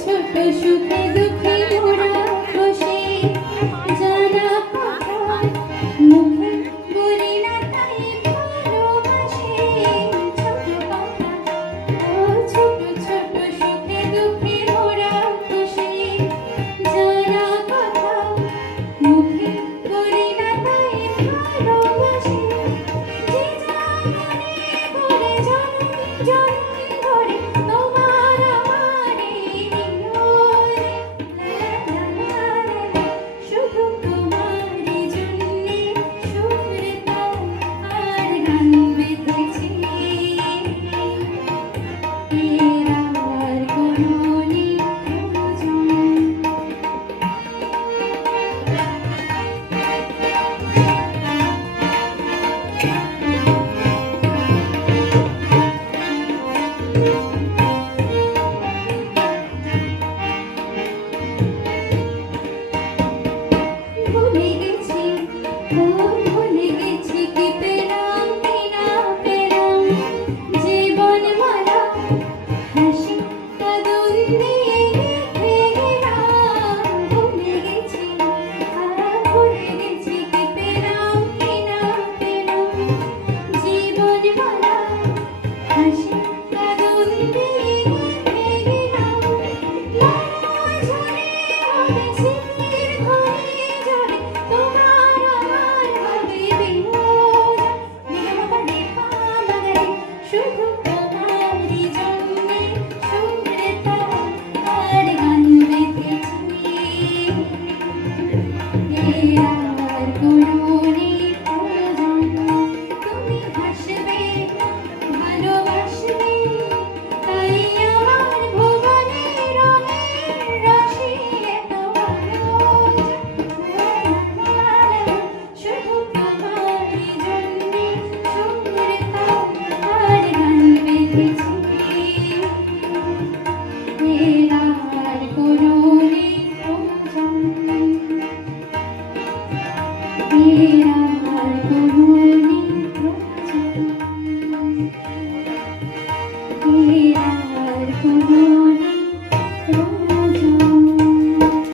ছোট সুখে দুঃখে মোরা খুশি জানা কথা মুখে বলি না তাই ভালোবাসি ছোট কথা ও ছোট ছোট সুখে দুঃখে মোরা খুশি জানা কথা মুখে বলি না তাই ভালোবাসি যে যা মনে করে জনম জনম ধরে তোমার আমার এই হৃদয়ে লা লা লা লা শুধু তোমারই জন্যে সুর তাল আর গান বেঁধেছি এর আর কোনো নেই প্রয়োজন ভুলে গেছি ও ভুলে গেছি কি পেলাম কি না পেলাম জীবন মালা হাসি কাঁদন দিয়ে গেঁথে গেলাম ভুলে গেছি ভুলে গেছি কি পেলাম কি না পেলাম জীবন মালা হাসি কাঁদন দিয়ে গেঁথে গেলাম লালা ঝরে হবে স্মৃতির ঘরে ঝরে তোমার আমার হবে বিয়োজন নিগমপা নিপা মাগারে শুধু তোমারই জন্যে সুর তাল আর গান বেঁধেছি এর আর কোনো নেই প্রয়োজন তুমি হাসবে ভালোবাসবে তাই আমার ভুবনে রঙের রাশি এত আয়োজন শুধু তোমারই জন্যে সুর তাল আর গান বেঁধেছি এর আর কোনো নেই প্রয়োজন এর আর কোনো